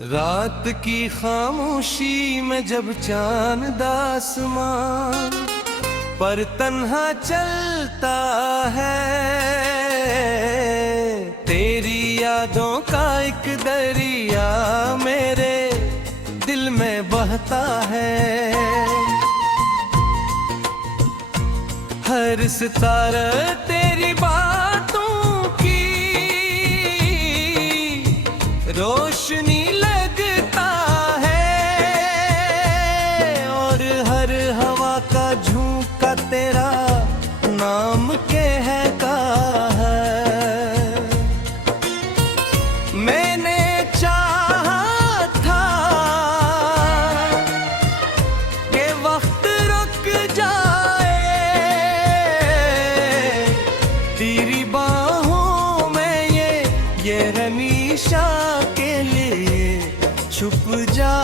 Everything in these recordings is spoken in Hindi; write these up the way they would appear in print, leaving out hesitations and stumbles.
रात की खामोशी में जब चांद आसमां पर तन्हा चलता है, तेरी यादों का एक दरिया मेरे दिल में बहता है। हर सितारा तेरी बातों की रोशनी लगता है, और हर हवा का झोंका तेरा नाम कहता है। मैंने चाहा था कि वक्त रुक जाए, तेरी बाहों में ये हमेशा के लिए छुप जाए।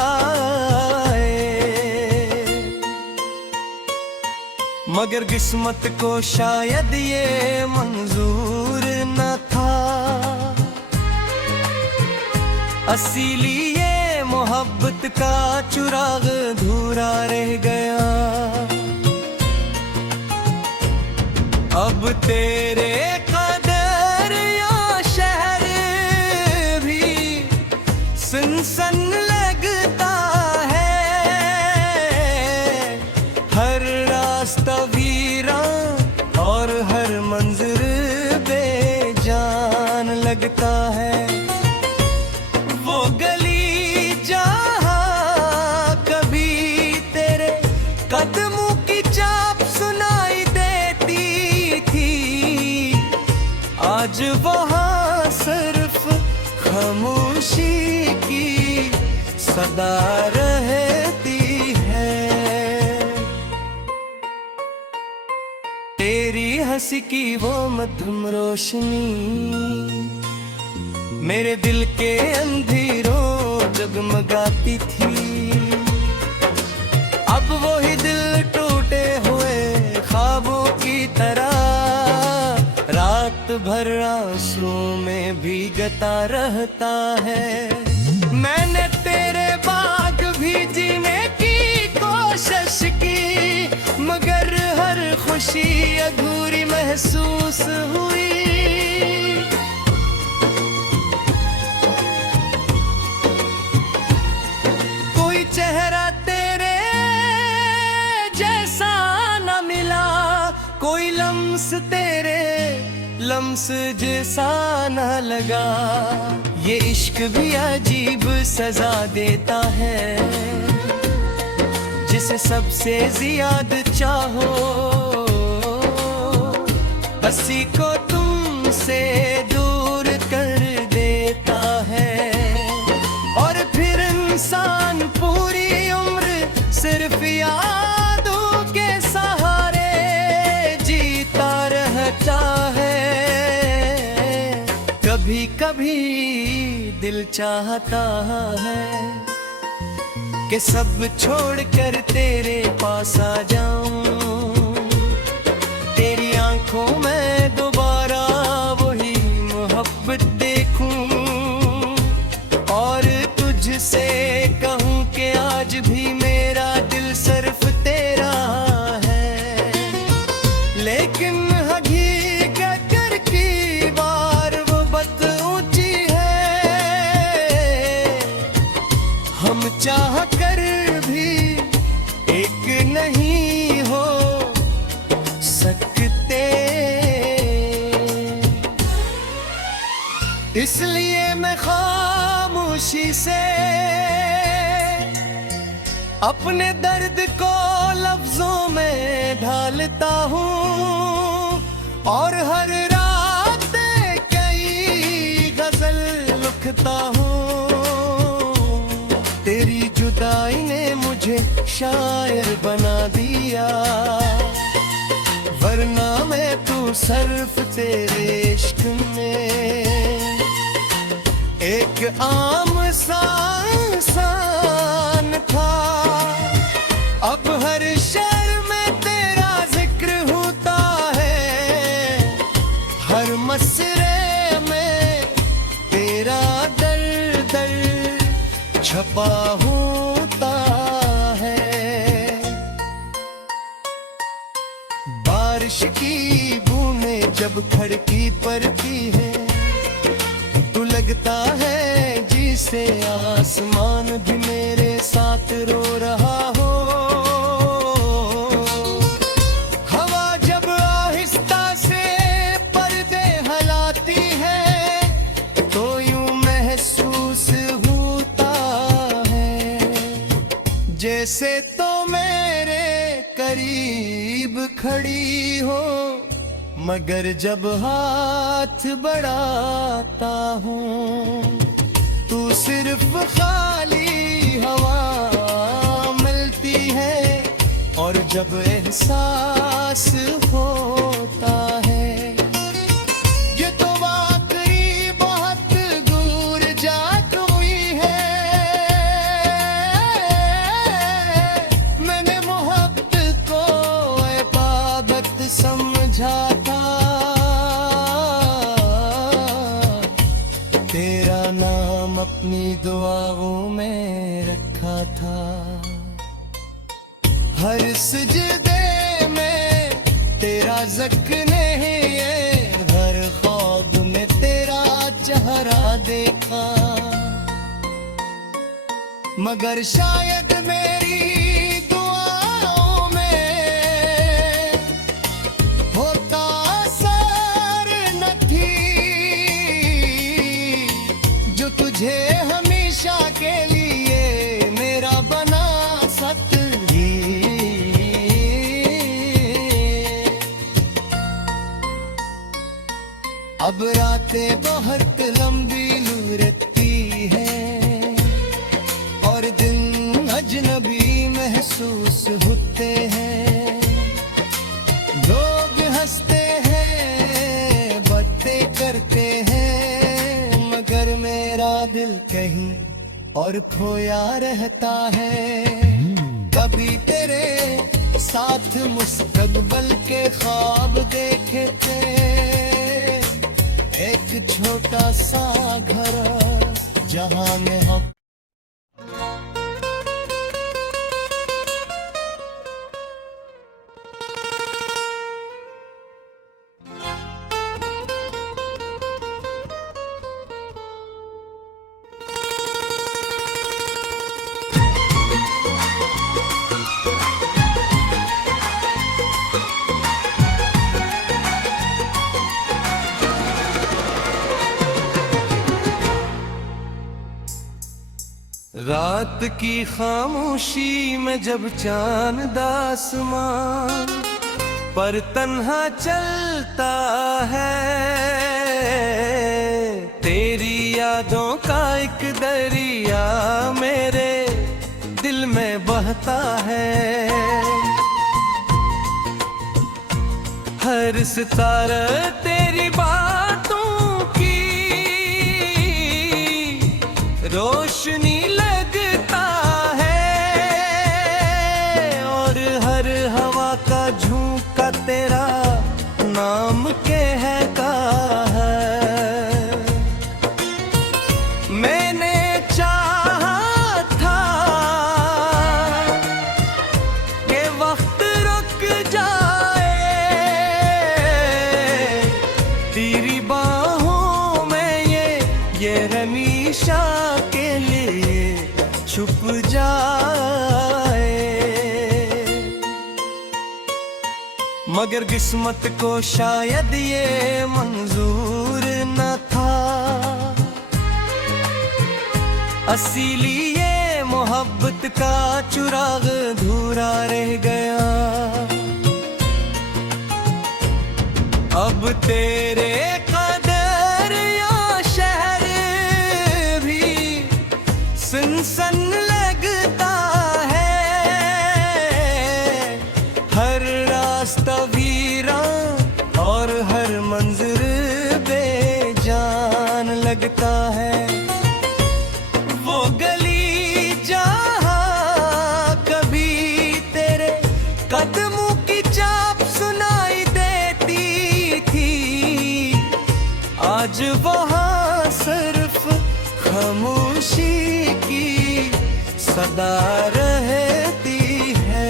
मगर किस्मत को शायद ये मंजूर न था, असीली ये मोहब्बत का चुराग अधूरा रह गया। अब तेरे कदर या शहर भी सुनसान लगता है, हर रास्ता वीरान और हर मंजिल बेजान लगता है। वो गली जहाँ कभी तेरे कदमों की चाप सुनाई देती थी, आज वहाँ सिर्फ खामोशी की सदा रहती है। तेरी हंसी की वो मधुम रोशनी मेरे दिल के अंधेरों जगमगाती थी। अब वही दिल टूटे हुए ख्वाबों की तरह रात भर आंसुओं में भीगता रहता है। मैंने तेरे बाग भी जीने की कोशिश की, मगर हर खुशी अधूरी महसूस हुई। कोई चेहरा तेरे जैसा न मिला, कोई लम्स तेरे लम्स जैसा न लगा। ये इश्क भी अजीब सजा देता है, जिसे सबसे ज्यादा चाहो उसी को तुमसे दूर कर देता है। और फिर इंसान पूरी उम्र सिर्फ यादों के सहारे जीता रहता है। कभी कभी दिल चाहता है कि सब छोड़कर तेरे पास आ जाऊं, तेरी आंखों में दोबारा वही मोहब्बत देखूं, और तुझसे कहूं कि आज भी मेरा दिल सिर्फ तेरा है। लेकिन हकीकत की बार वो बात ऊंची है, हम चाह कर भी एक नहीं हो सकते। इसलिए मैं खामोशी से अपने दर्द को लफ्जों में ढालता हूँ, और हर रात कई गजल लिखता हूँ। तेरी जुदाई ने मुझे शायर बना दिया, वरना मैं तू सिर्फ तेरे इश्क में एक आम सा इंसान था। अब हर शहर में तेरा जिक्र होता है, हर मसरे में तेरा दर्द छपा होता है। बारिश की बूंदें जब खिड़की पड़ती है तो लगता है जिसे आसमान भी मेरे साथ रो रहा हो। हवा जब आहिस्ता से पर्दे हिलाती है तो यूं महसूस होता है जैसे तो मेरे करीब खड़ी हो, मगर जब हाथ बढ़ाता हूँ तू सिर्फ खाली हवा मिलती है। और जब एहसास होता है ये तो आखिरी बहुत दूर जा हुई है। मैंने मोहब्बत को इबादत समझा था, तेरा नाम अपनी दुआओं में रखा था। हर सजदे में तेरा ज़िक्र है, हर ख्वाब में तेरा चेहरा देखा। मगर शायद मेरी दुआओं में होता असर न थी जो तुझे हमेशा के लिए मेरा बना सकती। अब रातें बहुत लंबी गुजरती है और दिन अजनबी महसूस होते हैं। लोग हंसते हैं, बातें करते हैं, मगर मेरा दिल कहीं और खोया रहता है। कभी तेरे साथ मुस्तकबिल के ख्वाब देखे थे, एक छोटा सा घर जहां में हम रात की खामोशी में जब चांद आसमां पर तन्हा चलता है, तेरी यादों का एक दरिया मेरे दिल में बहता है। हर सितारा तेरी बातों की रोशनी झूका तेरा नाम कहता है। मैंने चाहा था कि वक्त रुक जाए, तेरी बाहों में ये हमेशा के लिए छुप जाए। मगर किस्मत को शायद ये मंजूर न था, असीली ये मोहब्बत का चुराग अधूरा रह गया। अब तेरे कदर या शहर भी सुनसान लगता है। हर रास्ता वीरान और हर मंजिल बेजान लगता है। वो गली जहाँ कभी तेरे कदमों की चाप सुनाई देती थी, आज वहाँ सिर्फ खामोशी की सदा रहती है।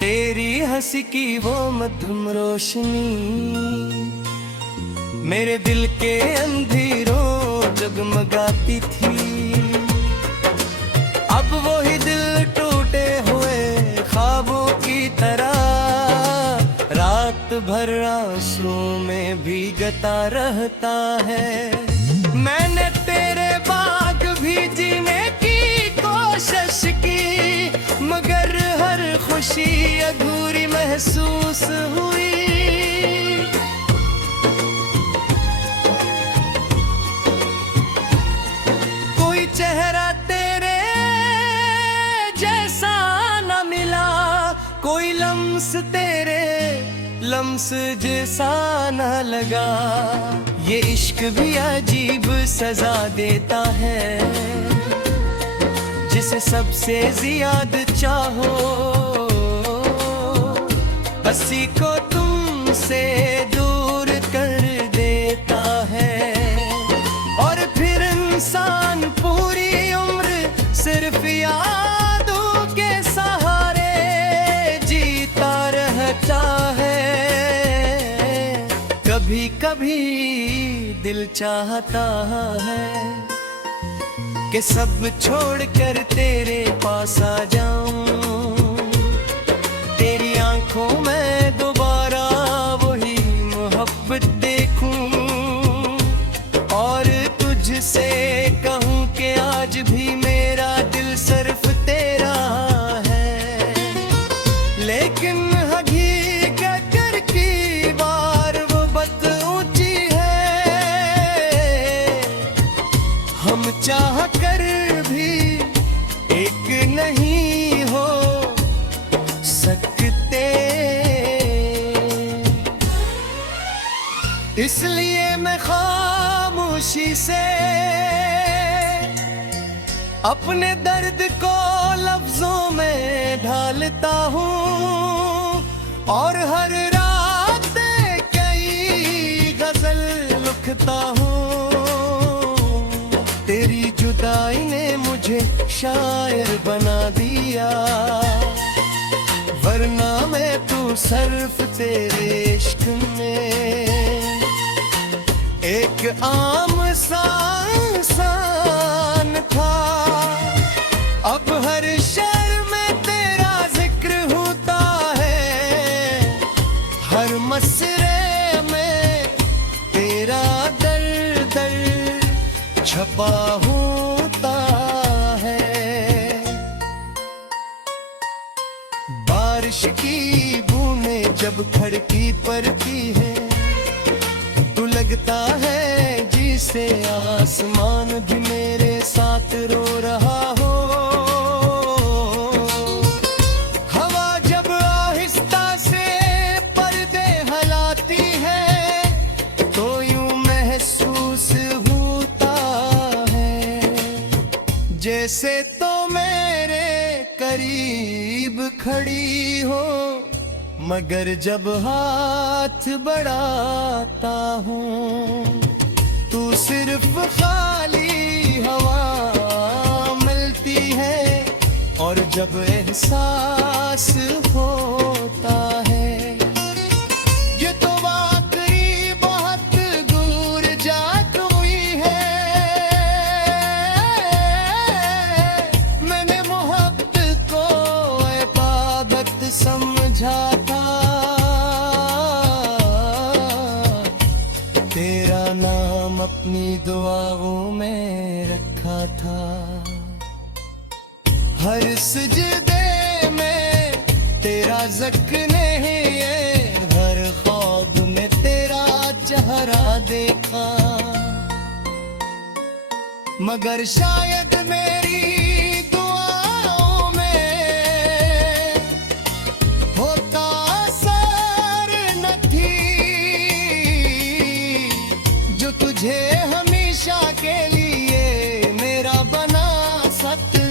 तेरी हंसी की वो मधुम रोशनी मेरे दिल के अंधेरों जगमगाती थी। अब वही दिल टूटे हुए ख्वाबों की तरह रात भर आंसुओं में भीगता रहता है। मैंने तेरे बाग भी जीने की कोशिश की, मगर हर खुशी अधूरी महसूस हुई। कोई चेहरा तेरे जैसा न मिला, कोई लम्स तेरे लम्स जैसा न लगा। ये इश्क भी अजीब सजा देता है, जिसे सबसे ज्यादा चाहो उसी को तुमसे दूर कर देता है। और फिर इंसान पूरी उम्र सिर्फ यादों के सहारे जीता रहता है। कभी कभी दिल चाहता है कि सब छोड़कर तेरे पास आ जाऊं, तेरी आंखों में दोबारा वही मोहब्बत देखूं, और तुझसे कहूं कि आज भी मेरा दिल सिर्फ तेरा है। लेकिन हकीकत की बार वो बात ऊंची है, हम चाह कर भी एक नहीं हो सकते। इसलिए मैं खामोशी से अपने दर्द को लफ्जों में ढालता हूँ, और हर रात कई गजल लिखता हूँ। तेरी जुदाई ने मुझे शायर बना दिया, वरना मैं तो सिर्फ तेरे इश्क में एक आम सा इंसान था। अब हर शहर में तेरा जिक्र होता है, हर मसरे में तेरा दर्द छपा होता है। बारिश की बूंदें जब खिड़की पड़ती है, तो लगता है जिसे आसमान भी मेरे साथ रो रहा हो। हवा जब आहिस्ता से पर्दे हिलाती है, तो यूं महसूस होता है जैसे तो मेरे करीब खड़ी हो, मगर जब हाथ बढ़ाता हूँ तू सिर्फ खाली हवा मिलती है। और जब एहसास होता है ये तो आखिरी बहुत दूर जा कोई है, मैंने मोहब्बत को इबादत समझा था। तेरा नाम अपनी दुआओं में रखा था, हर सजदे में तेरा ज़िक्र है, हर ख्वाब में तेरा चेहरा देखा। मगर शायद मेरी दुआओं में होता असर न थी, जो तुझे हमेशा के लिए मेरा बना सकती।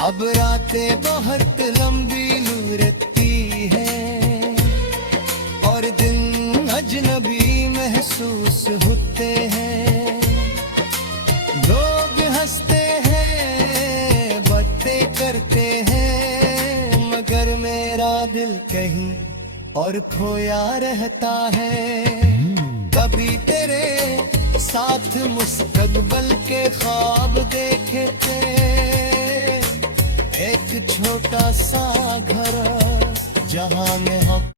अब रातें बहुत लंबी लुरती है और और खोया रहता है। कभी तेरे साथ मुस्तकबिल के ख्वाब देखे थे, एक छोटा सा घर जहां में हम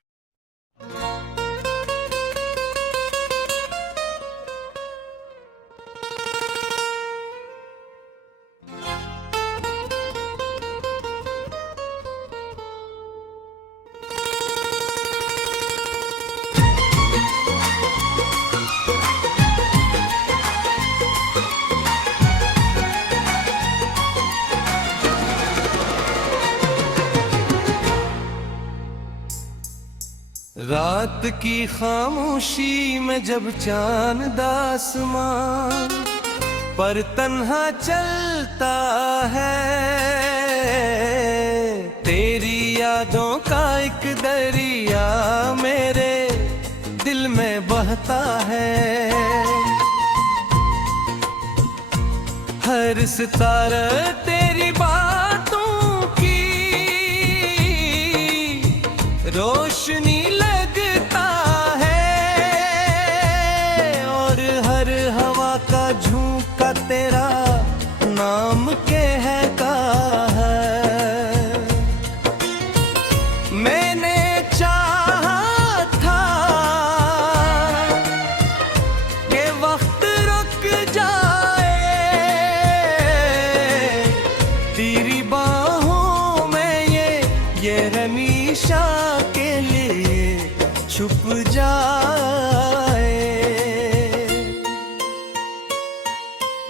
रात की खामोशी में जब चांद आसमां पर तन्हा चलता है, तेरी यादों का एक दरिया मेरे दिल में बहता है। हर सितारा तेरी बातों की रोशनी झूका तेरा नाम कहता है। मैंने चाहा था कि वक्त रुक जाए, तेरी बाहों में ये हमेशा के लिए छुप जाए।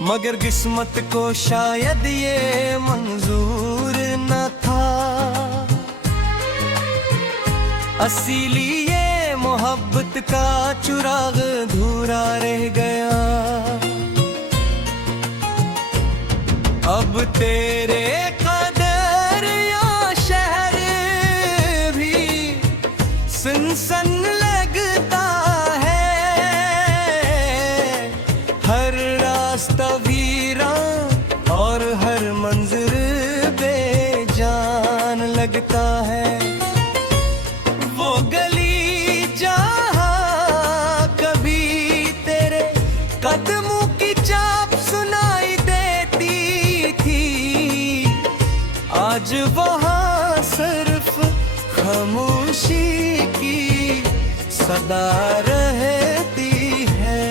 मगर किस्मत को शायद ये मंजूर न था, असीली ये मोहब्बत का चुराग अधूरा रह गया। अब तेरे कदर या शहर भी सुनसान लगता है, हर रास्ता वीरान और हर मंजिल बेजान लगता है। वो गली जहाँ कभी तेरे कदमों की चाप सुनाई देती थी, आज वहाँ सिर्फ खामोशी की सदा रहती है।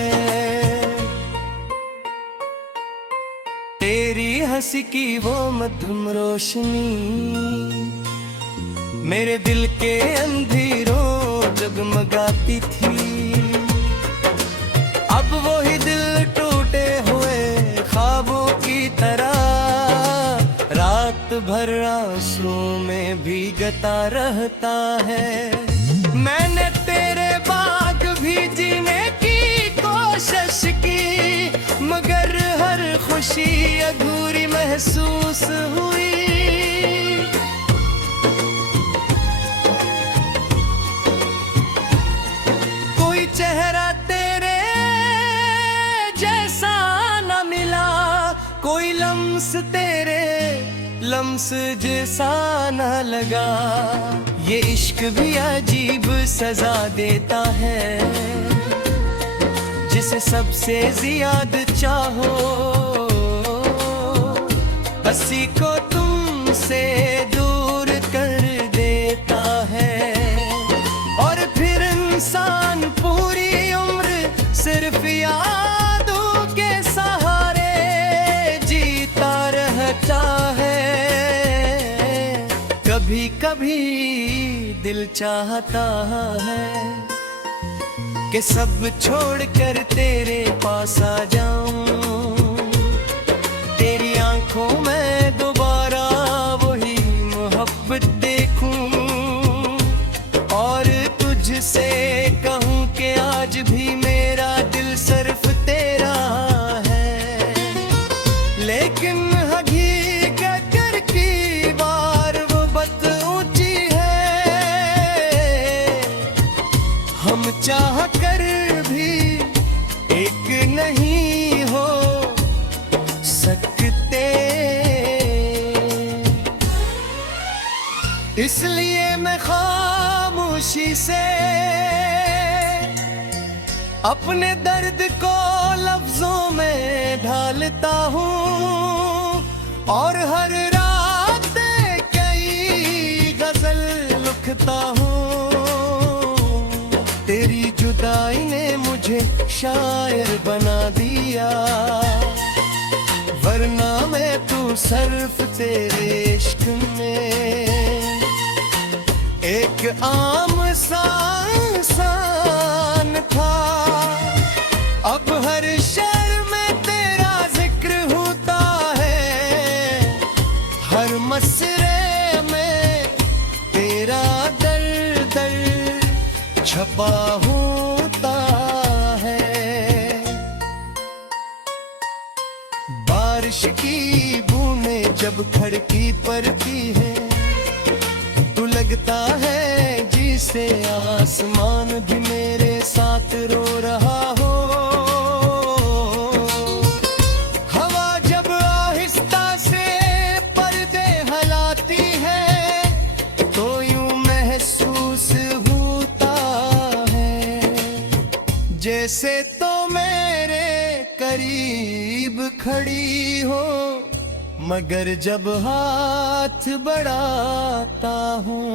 तेरी हंसी की वो मधुम रोशनी मेरे दिल के अंधेरों जगमगाती थी। अब वही दिल टूटे हुए ख्वाबों की तरह रात भर आंसुओं में भीगता रहता है। मैंने तेरे बाग भी जीने की कोशिश की, मगर हर खुशी अधूरी महसूस हुई। कोई चेहरा तेरे जैसा न मिला, कोई लम्स तेरे लम्स जैसा न लगा। ये इश्क भी अजीब सजा देता है, जिसे सबसे ज्यादा चाहो हंसी को तुमसे दूर कर देता है। और फिर इंसान पूरी उम्र सिर्फ यादों के सहारे जीता रहता है। कभी कभी दिल चाहता है कि सब छोड़कर तेरे पास आ जाऊं, तेरी आंखों में दोबारा वही मोहब्बत देखूं, और तुझसे कहूं कि आज भी मेरा दिल सिर्फ तेरा है। लेकिन हकीकत की बार वो बात ऊंची है, हम चाह कर भी एक नहीं हो सकते। इसलिए मैं खामोशी खामोशी से अपने दर्द को लफ्जों में ढालता हूँ और हर रात कई गजल लिखता हूँ। तेरी जुदाई ने मुझे शायर बना दिया, वरना मैं तू सिर्फ तेरे इश्क में एक आम सा इंसान था। अब हर शहर में तेरा जिक्र होता है, हर मसरे में तेरा दर्द दर्द छपा होता है। बारिश की बूंदें जब खिड़की पर पी है तो लगता है जिसे आसमान भी मेरे साथ रो रहा हो। हवा जब आहिस्ता से पर्दे हिलाती है तो यूं महसूस होता है जैसे तो मेरे करीब खड़ी हो, मगर जब हाथ बढ़ाता हूँ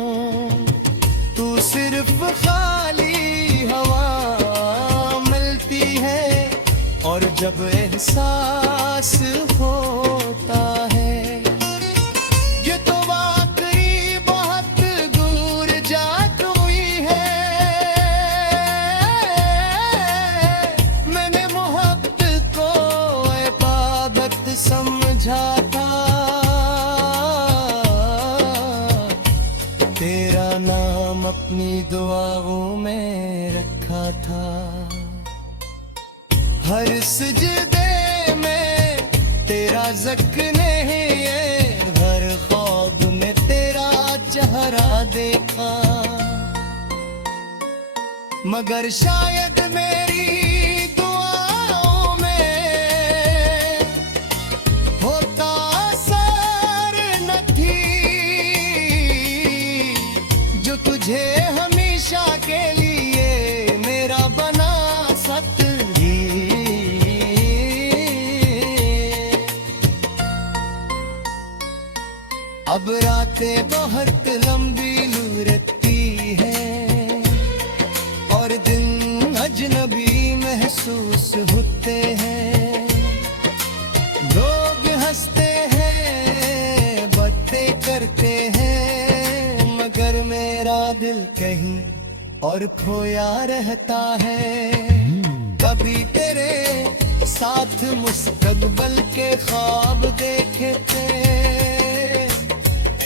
तू सिर्फ खाली हवा मिलती है। और जब एहसास होता है ये तो आखिरी बहुत दूर जा हुई है। मैंने मोहब्बत को इबादत समझा था, तेरा नाम अपनी दुआओं में रखा था। हर सजदे में तेरा ज़िक्र है, हर ख्वाब में तेरा चेहरा देखा। मगर शायद मेरी दुआओं में होता असर न थी जो तुझे हमेशा के लिए मेरा बना सकती। अब रातें बहुत लंबी गुजरती हैं और दिन अजनबी महसूस होते हैं। लोग हंसते हैं, बातें करते हैं, मगर मेरा दिल कहीं और खोया रहता है। कभी तेरे साथ मुस्तकबिल के ख्वाब देखे थे,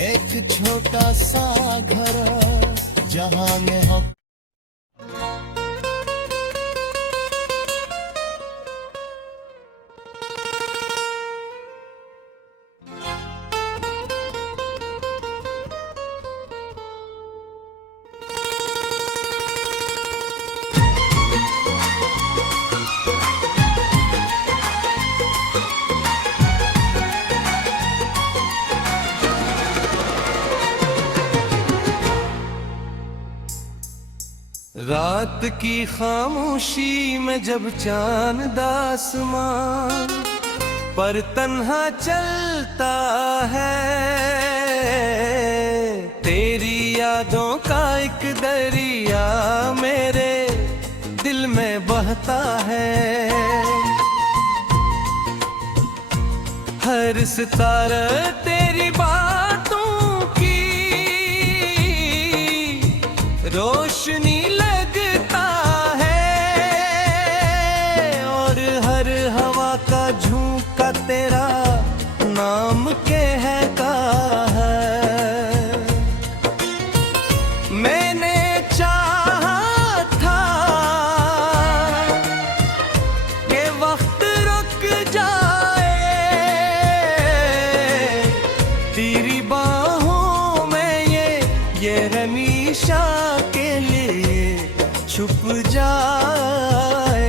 एक छोटा सा घर जहां में हम रात की खामोशी में जब चांद आसमां पर तन्हा चलता है, तेरी यादों का एक दरिया मेरे दिल में बहता है। हर सितारा तेरी बातों की रोशनी लगता है और हर हवा का झोंका तेरा नाम कहता है। मैंने चाहा था कि वक्त रुक जाए, तेरी बाहों में ये हमेशा के लिए छुप जाए।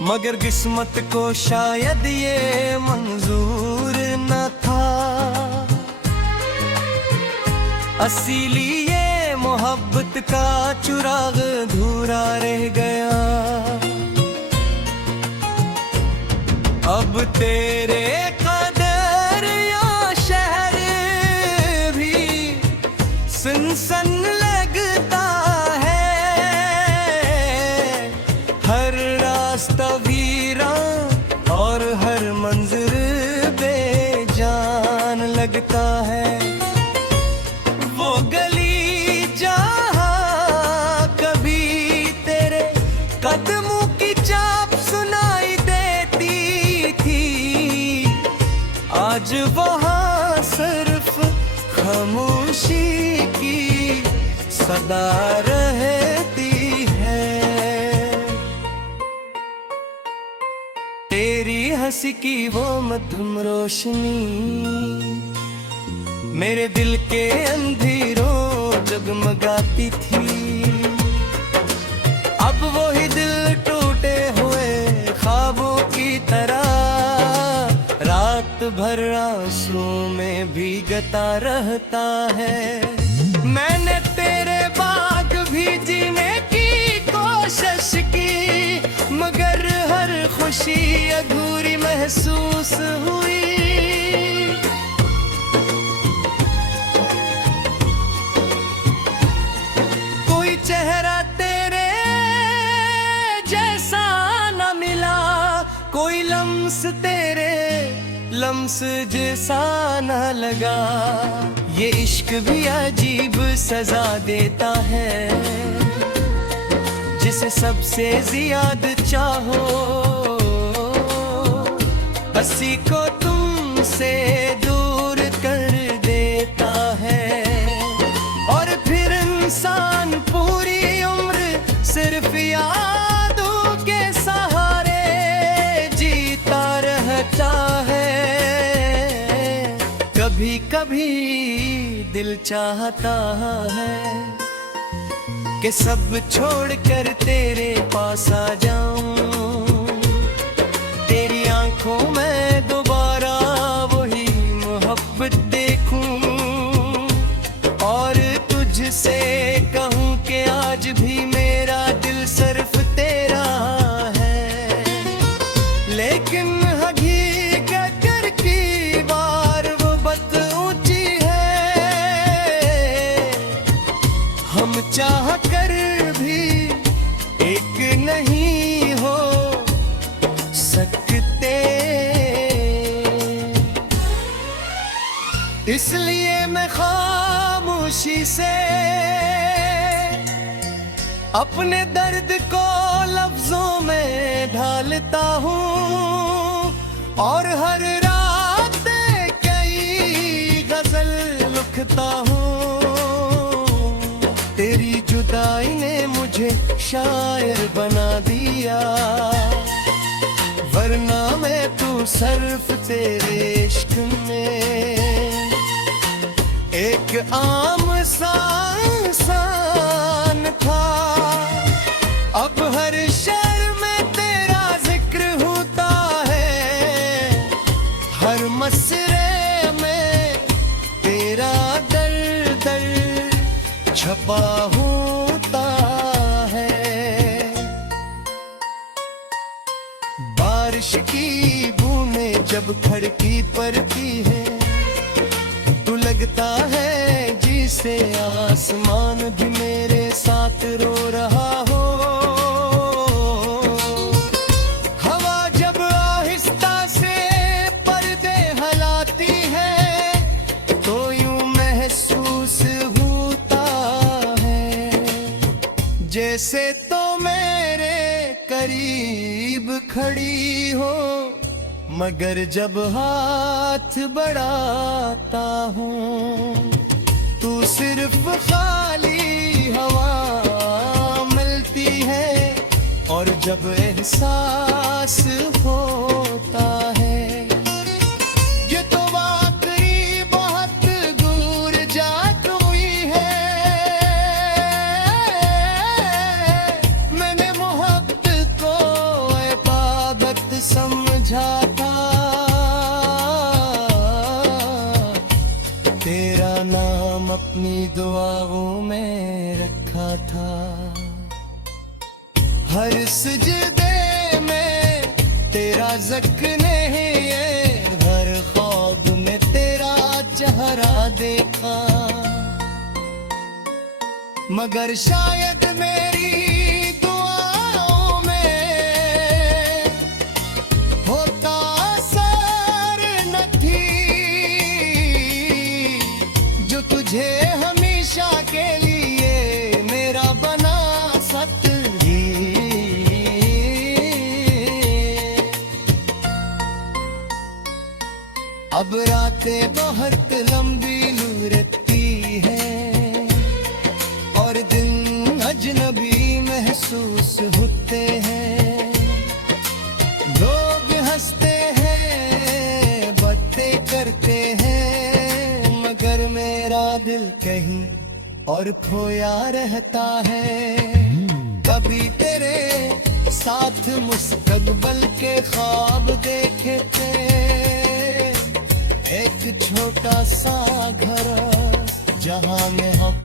मगर किस्मत को शायद ये मंजूर न था असीली ये मोहब्बत का चुराग अधूरा रह गया। अब तेरे कदर या शहर भी सुनसान लगता है। हर रास्ता वीरान और हर मंजिल बेजान लगता है। वो गली जहाँ कभी तेरे कदमों की चाप सुनाई देती थी, आज वहाँ सिर्फ खामोशी की सदा रहती है। तेरी हंसी की वो मधुम रोशनी मेरे दिल के अंधेरों जगमगाती थी। अब वही दिल टूटे हुए ख्वाबों की तरह रात भर आंसुओं में भीगता रहता है। मैंने तेरे बाग भी जीने की कोशिश की, मगर हर खुशी अधूरी महसूस हुई। चेहरा तेरे जैसा न मिला, कोई लम्स तेरे लम्स जैसा न लगा। ये इश्क भी अजीब सजा देता है, जिसे सबसे ज्यादा चाहो उसी को तुमसे दूर कर देता है। और फिर इंसान पूरी उम्र सिर्फ यादों के सहारे जीता रहता है। कभी कभी दिल चाहता है कि सब छोड़कर तेरे पास आ जाऊं, तेरी आंखों में दोबारा वही मोहब्बत देखूं, और तुझसे कहूं कि आज भी मेरा दिल सिर्फ तेरा है। लेकिन हकीकत की बार वो बात ऊंची है, हम चाह कर भी एक नहीं हो सकते। इसलिए मैं खामोशी से अपने दर्द को लफ्जों में ढालता हूँ, और हर रात कई गजल लिखता हूँ। तेरी जुदाई ने मुझे शायर बना दिया, वरना मैं तो सिर्फ तेरे इश्क में एक आम सा इंसान था। अब हर शहर में तेरा जिक्र होता है, हर मसरे में तेरा दर्द छपा होता है। बारिश की बूंदें जब खिड़की पड़ती है, तो लगता है जिसे आसमान भी मेरे साथ रो रहा हो। हवा जब आहिस्ता से पर्दे हिलाती है, तो यूं महसूस होता है जैसे तो मेरे करीब खड़ी हो, मगर जब हाथ बढ़ाता हूँ तू सिर्फ खाली हवा मिलती है। और जब एहसास होता है ये तो आखिरी बहुत दूर जा हुई है, मैंने मोहब्बत को इबादत समझा था। तेरा नाम अपनी दुआओं में रखा था। हर सजदे में तेरा ज़िक्र है, हर ख्वाब में तेरा चेहरा देखा। मगर शायद मेरी दुआओं में होता असर न थी, जो तुझे हमेशा के लिए मेरा बना सकती। अब रातें बहुत लंबी गुजरती है और दिन अजनबी महसूस होते हैं। लोग हंसते हैं, बातें करते हैं, मगर मेरा दिल कहीं और खोया रहता है। कभी तेरे साथ मुस्तकबिल के ख्वाब देखे थे, एक छोटा सा घर जहां में हम